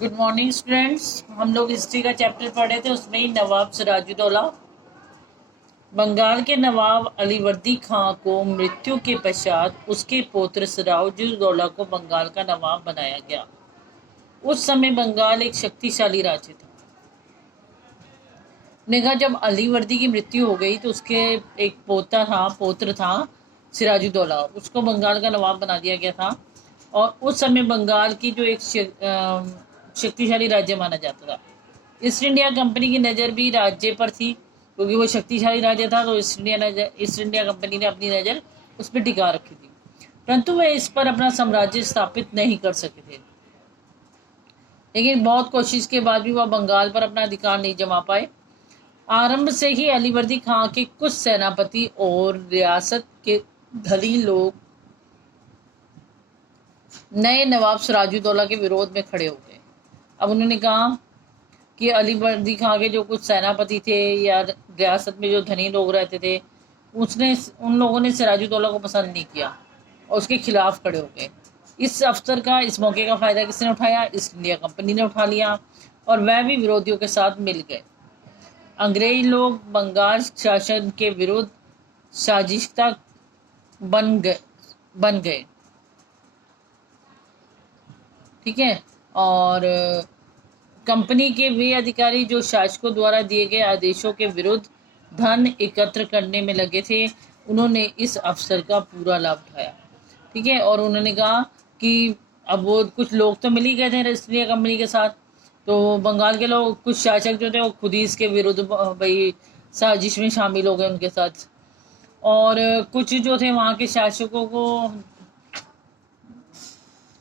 Good morning students. हम लोग history का चैप्टर पढ़े थे, उसमें ही नवाब सिराजुद्दौला, बंगाल के नवाब अलीवर्दी खां को मृत्यु के पश्चात उसके पुत्र सिराजुद्दौला को बंगाल का नवाब बनाया गया। उस समय बंगाल एक शक्तिशाली राज्य था। नेगा जब अलीवर्दी की मृत्यु हो गई तो उसके एक पुत्र था सिराजुद्दौला, उसको बंगाल का नवाब बना दिया गया था। और उस समय बंगाल की जो एक शक्तिशाली राज्य माना जाता था। ईस्ट इंडिया कंपनी की नज़र भी राज्य पर थी, क्योंकि वो शक्तिशाली राज्य था, तो ईस्ट इंडिया कंपनी ने अपनी नज़र उस पर टिका रखी थी, परंतु वे इस पर अपना साम्राज्य स्थापित नहीं कर सके थे। लेकिन बहुत कोशिश के बाद भी वह बंगाल पर अपना अधिकार नहीं जमा पाए। आरंभ से ही अलीवर्दी खां के कुछ सेनापति और रियासत के धनी लोग नए नवाब सिराजुद्दौला के विरोध में खड़े हो गए। अब उन्होंने कहा कि अलीवर्दी खां के जो कुछ सेनापति थे या रियासत में जो धनी लोग रहते थे, उन लोगों ने सिराजुद्दौला को पसंद नहीं किया और उसके खिलाफ खड़े हो गए। इस मौके का फायदा किसने उठाया? ईस्ट इंडिया कंपनी ने उठा लिया और वह भी विरोधियों के साथ मिल गए। अंग्रेज लोग बंगाल शासन के विरुद्ध साजिशता बन गए। ठीक है। और कंपनी के वे अधिकारी जो शासकों द्वारा दिए गए आदेशों के विरुद्ध धन एकत्र करने में लगे थे, उन्होंने इस अवसर का पूरा लाभ उठाया। ठीक है। और उन्होंने कहा कि अब वो कुछ लोग तो मिल ही गए थे ईस्ट इंडिया कंपनी के साथ, तो बंगाल के लोग, कुछ शासक जो थे, वो खुद ही इसके विरुद्ध भाई साजिश में शामिल हो गए उनके साथ। और कुछ जो थे वहाँ के शासकों को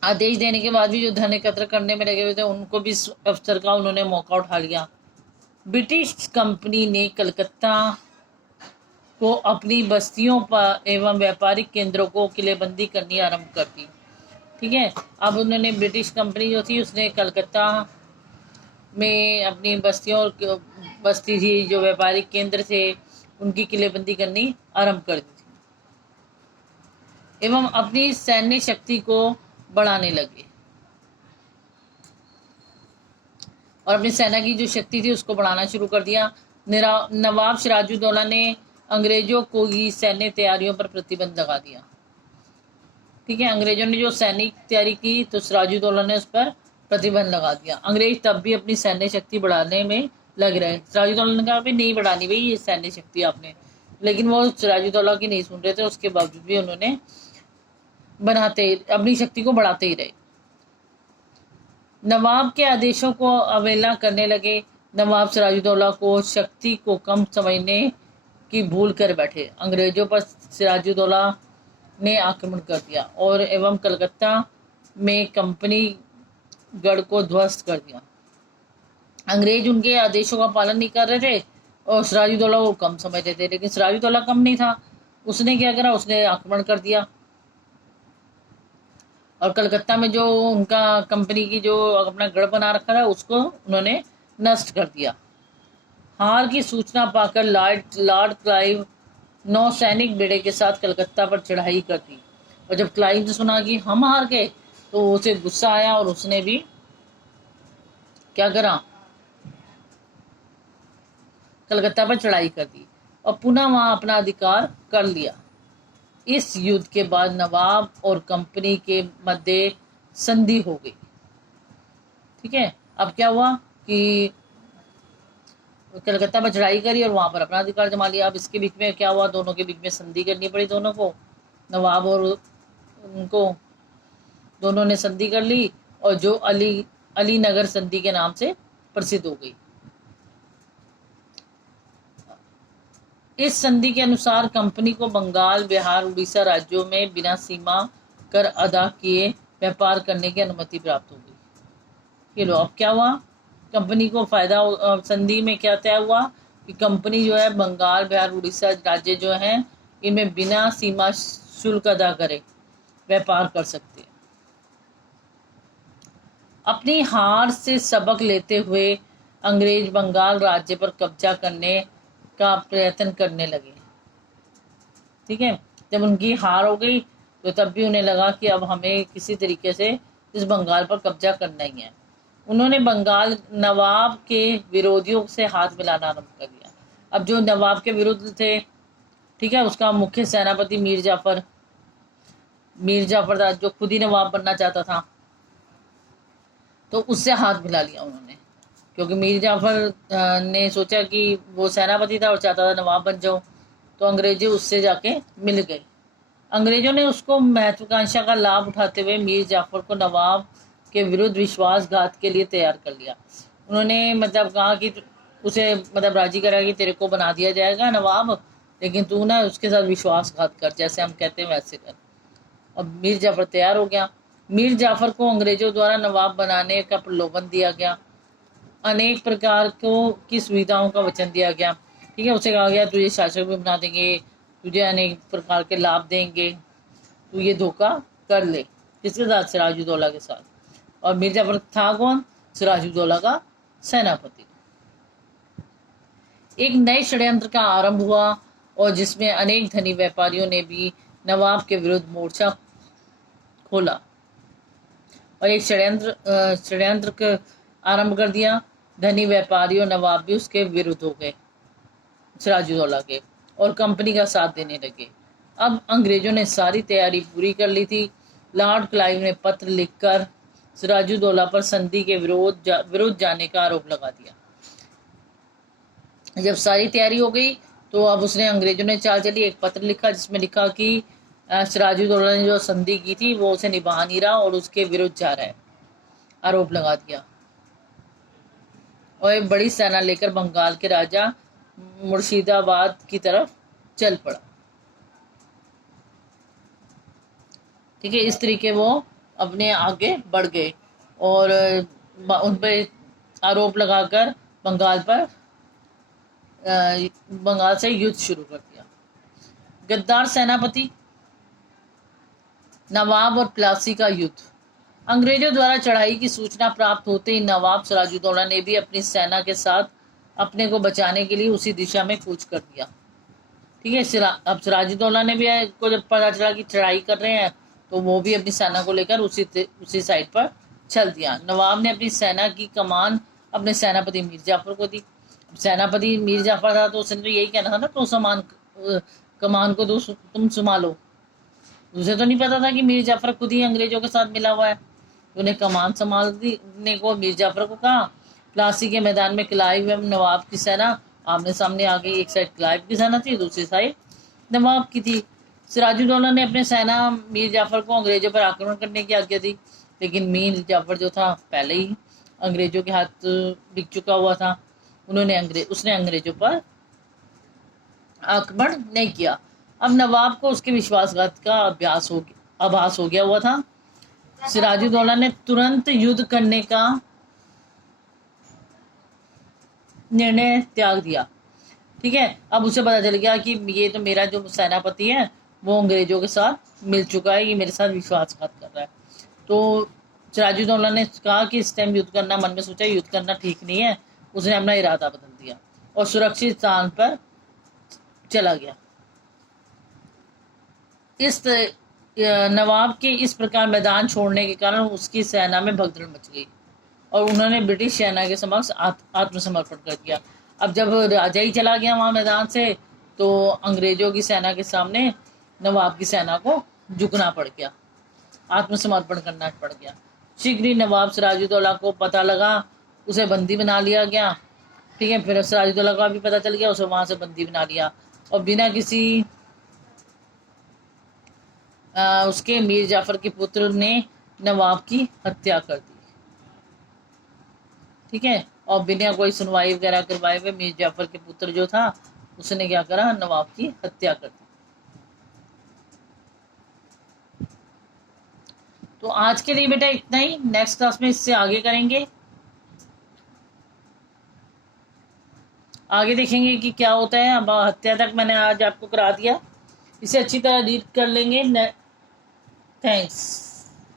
आदेश देने के बाद भी जो धन एकत्र करने में लगे हुए थे, उनको भी इस अवसर का उन्होंने मौका उठा लिया। ब्रिटिश कंपनी ने कलकत्ता को अपनी बस्तियों पर एवं व्यापारिक केंद्रों को किलेबंदी करनी आरंभ कर दी। ठीक है। अब उन्होंने, ब्रिटिश कंपनी जो थी, उसने कलकत्ता में अपनी बस्ती थी, जो व्यापारिक केंद्र थे, उनकी किलेबंदी करनी आरंभ कर दी थी एवं अपनी सैन्य शक्ति को बढ़ाने लगे और अपनी सेना की जो शक्ति थी उसको बढ़ाना शुरू कर दिया। नवाब सिराजुद्दौला ने अंग्रेजों को ही सैन्य तैयारियों पर प्रतिबंध लगा दिया। ठीक है। अंग्रेजों ने जो सैनिक तैयारी की तो सिराजुद्दौला ने उस पर प्रतिबंध लगा दिया। अंग्रेज तब भी अपनी सैन्य शक्ति बढ़ाने में लग रहे। सिराजुद्दौला ने कहा नहीं बढ़ानी भाई ये सैन्य शक्ति आपने, लेकिन वो सिराजुद्दौला की नहीं सुन रहे थे। उसके बावजूद भी उन्होंने अपनी शक्ति को बढ़ाते ही रहे। नवाब के आदेशों को अवहेलना करने लगे। नवाब सिराजुद्दौला को शक्ति को कम समझने की भूल कर बैठे। अंग्रेजों पर सिराजुद्दौला ने आक्रमण कर दिया और एवं कलकत्ता में कंपनी गढ़ को ध्वस्त कर दिया। अंग्रेज उनके आदेशों का पालन नहीं कर रहे थे और सिराजुद्दौला को कम समझते थे, लेकिन सिराजुद्दौला कम नहीं था। उसने क्या करा? उसने आक्रमण कर दिया और कलकत्ता में जो उनका कंपनी की जो अपना गढ़ बना रखा था उसको उन्होंने नष्ट कर दिया। हार की सूचना पाकर लॉर्ड क्लाइव नौसैनिक बेड़े के साथ कलकत्ता पर चढ़ाई कर दी, और जब क्लाइव ने सुना कि हम हार गए तो उसे गुस्सा आया और उसने भी क्या करा? कलकत्ता पर चढ़ाई कर दी और पुनः वहां अपना अधिकार कर लिया। इस युद्ध के बाद नवाब और कंपनी के मध्य संधि हो गई। ठीक है। अब क्या हुआ कि कलकत्ता पर चढ़ाई करी और वहां पर अपना अधिकार जमा लिया। अब इसके बीच में क्या हुआ? दोनों के बीच में संधि करनी पड़ी दोनों को, नवाब और उनको। दोनों ने संधि कर ली और जो अली नगर संधि के नाम से प्रसिद्ध हो गई। इस संधि के अनुसार कंपनी को बंगाल, बिहार, उड़ीसा राज्यों में बिना सीमा कर अदा किए व्यापार करने की अनुमति प्राप्त हो गई। ये लो, अब क्या हुआ? कंपनी को फायदा, संधि में क्या तय हुआ कि कंपनी जो है बंगाल, बिहार, उड़ीसा राज्य जो हैं, इनमें बिना सीमा शुल्क अदा करे व्यापार कर सकते हैं। अपनी हार से सबक लेते हुए अंग्रेज बंगाल राज्य पर कब्जा करने का प्रयत्न करने लगे। ठीक है। जब उनकी हार हो गई तो तब भी उन्हें लगा कि अब हमें किसी तरीके से इस बंगाल पर कब्जा करना ही है। उन्होंने बंगाल नवाब के विरोधियों से हाथ मिलाना आरंभ कर दिया। अब जो नवाब के विरुद्ध थे, ठीक है, उसका मुख्य सेनापति मीर जाफर था, जो खुद ही नवाब बनना चाहता था, तो उससे हाथ मिला लिया उन्होंने, क्योंकि मीर जाफर ने सोचा कि वो सेनापति था और चाहता था नवाब बन जाओ, तो अंग्रेजी उससे जाके मिल गए। अंग्रेजों ने उसको महत्वाकांक्षा का लाभ उठाते हुए मीर जाफर को नवाब के विरुद्ध विश्वासघात के लिए तैयार कर लिया। उन्होंने मतलब कहा कि उसे मतलब राजी करा कि तेरे को बना दिया जाएगा नवाब, लेकिन तू ना उसके साथ विश्वासघात कर, जैसे हम कहते हैं वैसे कर। अब मीर जाफर तैयार हो गया। मीर जाफर को अंग्रेजों द्वारा नवाब बनाने का प्रलोभन दिया गया, अनेक प्रकार की सुविधाओं का वचन दिया गया। ठीक है, उसे कहा गया तुझे शासक भी बना देंगे, तुझे अनेक प्रकार के लाभ देंगे, तू ये धोखा कर ले। किसके साथ? सिराजुद्दौला के साथ। और मीर जाफर था कौन? सिराजुद्दौला का सेनापति। एक नए षड्यंत्र का आरंभ हुआ और जिसमें अनेक धनी व्यापारियों ने भी नवाब के विरुद्ध मोर्चा खोला और एक षड्यंत्र आरंभ कर दिया। धनी व्यापारियों नवाब भी उसके विरुद्ध हो गए, सिराजुद्दौला के, और कंपनी का साथ देने लगे। अब अंग्रेजों ने सारी तैयारी पूरी कर ली थी। लॉर्ड क्लाइव ने पत्र लिखकर सिराजुद्दौला पर संधि के विरुद्ध जाने का आरोप लगा दिया। जब सारी तैयारी हो गई तो अब उसने, अंग्रेजों ने चाल चली, एक पत्र लिखा जिसमें लिखा कि सिराजुद्दौला ने जो संधि की थी वो उसे निभा नहीं रहा और उसके विरुद्ध जा रहा है, आरोप लगा दिया। और एक बड़ी सेना लेकर बंगाल के राजा मुर्शिदाबाद की तरफ चल पड़ा। ठीक है, इस तरीके वो अपने आगे बढ़ गए और उन पर आरोप लगाकर बंगाल से युद्ध शुरू कर दिया। गद्दार सेनापति, नवाब और प्लासी का युद्ध। अंग्रेजों द्वारा चढ़ाई की सूचना प्राप्त होते ही नवाब सिराजुद्दौला ने भी अपनी सेना के साथ अपने को बचाने के लिए उसी दिशा में कूच कर दिया। ठीक है, अब सिराजुद्दौला ने भी को जब पता चला कि चढ़ाई कर रहे हैं तो वो भी अपनी सेना को लेकर उसी साइड पर चल दिया। नवाब ने अपनी सेना की कमान अपने सेनापति मीर जाफर को दी। सेनापति मीर जाफर था तो उसने तो यही कहना था ना, तो कमान को तुम संभालो। उसे तो नहीं पता था कि मीर जाफर खुद ही अंग्रेजों के साथ मिला हुआ है। उन्हें कमान संभालने को मीर जाफर को कहा। प्लासी के मैदान में क्लाइव एवं नवाब की सेना आमने सामने आ गई। एक साइड क्लाइव की सेना थी, दूसरी साइड नवाब की थी। सिराजुद्दौला ने अपने सेना मीर जाफर को अंग्रेजों पर आक्रमण करने की आज्ञा दी, लेकिन मीर जाफर जो था पहले ही अंग्रेजों के हाथ बिक चुका हुआ था। उसने अंग्रेजों पर आक्रमण नहीं किया। अब नवाब को उसके विश्वासघात का आभास हो गया हुआ था। सिराजुद्दौला ने तुरंत युद्ध करने का निर्णय त्याग दिया। ठीक है, अब उसे पता चल गया कि ये तो मेरा जो सेनापति है वो अंग्रेजों के साथ मिल चुका है, ये मेरे साथ विश्वासघात कर रहा है। तो सिराजुद्दौला ने कहा कि इस टाइम युद्ध करना, मन में सोचा युद्ध करना ठीक नहीं है। उसने अपना इरादा बदल दिया और सुरक्षित स्थान पर चला गया। इस नवाब के इस प्रकार मैदान छोड़ने के कारण उसकी सेना में भगदड़ मच गई और उन्होंने ब्रिटिश सेना के समक्ष आत्मसमर्पण कर दिया। अब जब राजा ही चला गया वहां मैदान से, तो अंग्रेजों की सेना के सामने नवाब की सेना को झुकना पड़ गया, आत्मसमर्पण करना पड़ गया। शीघ्र ही नवाब सिराजुद्दौला को पता लगा, उसे बंदी बना लिया गया। ठीक है, फिर सिराजुद्दौला का भी पता चल गया, उसे वहां से बंदी बना लिया और बिना किसी उसके मीर जाफर के पुत्र ने नवाब की हत्या कर दी। ठीक है, और बिना कोई सुनवाई वगैरह करवाए हुए मीर जाफर के पुत्र जो था उसने क्या करा, नवाब की हत्या कर दी। तो आज के लिए बेटा इतना ही, नेक्स्ट क्लास में इससे आगे करेंगे, आगे देखेंगे कि क्या होता है। अब हत्या तक मैंने आज आपको करा दिया, इसे अच्छी तरह रीड कर लेंगे। थैंक्स।